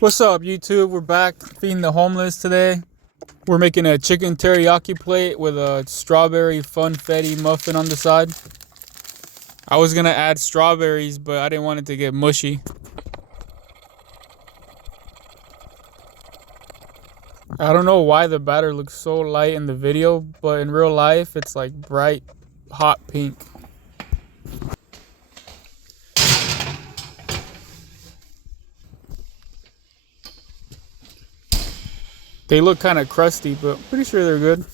What's up, YouTube? We're back feeding the homeless today. We're making a chicken teriyaki plate with a strawberry funfetti muffin on the side. I was gonna add strawberries, but I didn't want it to get mushy. I don't know why the batter looks so light in the video, but in real life, it's like bright, hot pink. They look kind of crusty, but I'm pretty sure they're good.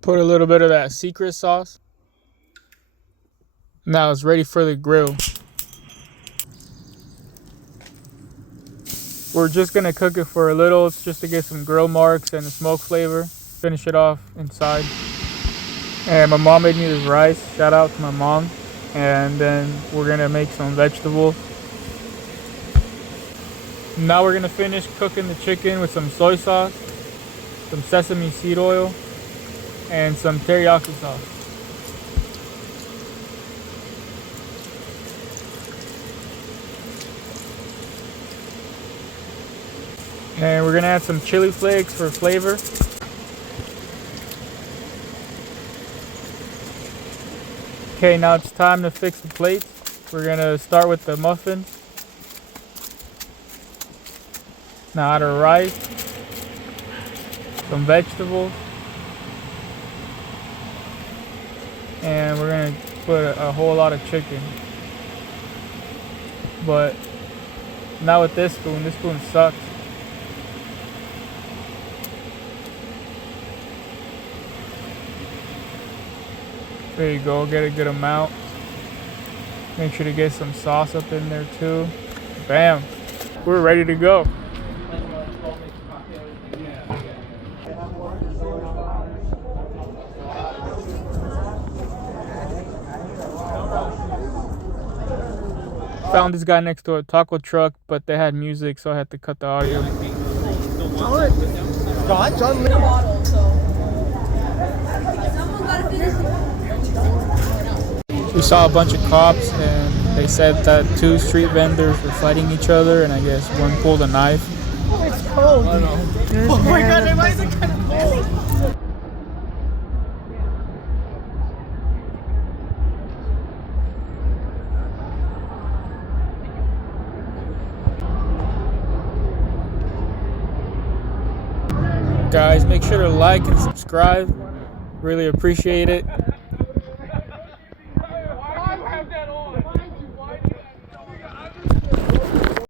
Put a little bit of that secret sauce. Now it's ready for the grill. We're just gonna cook it for a little, just to get some grill marks and the smoke flavor. Finish it off inside. And my mom made me this rice. Shout out to my mom. And then we're gonna make some vegetables. Now we're gonna finish cooking the chicken with some soy sauce, some sesame seed oil, and some teriyaki sauce. And we're gonna add some chili flakes for flavor. Okay, now it's time to fix the plates. We're gonna start with the muffins. Now add our rice, some vegetables, and we're gonna put a whole lot of chicken. But not with this spoon sucks. There you go, get a good amount. Make sure to get some sauce up in there too. Bam, we're ready to go. Found this guy next to a taco truck, but they had music, so I had to cut the audio. We saw a bunch of cops, and they said that two street vendors were fighting each other, and I guess one pulled a knife. Oh, it's cold. I know. Oh my god, why is it kind of cold? Guys, make sure to like and subscribe. Really appreciate it.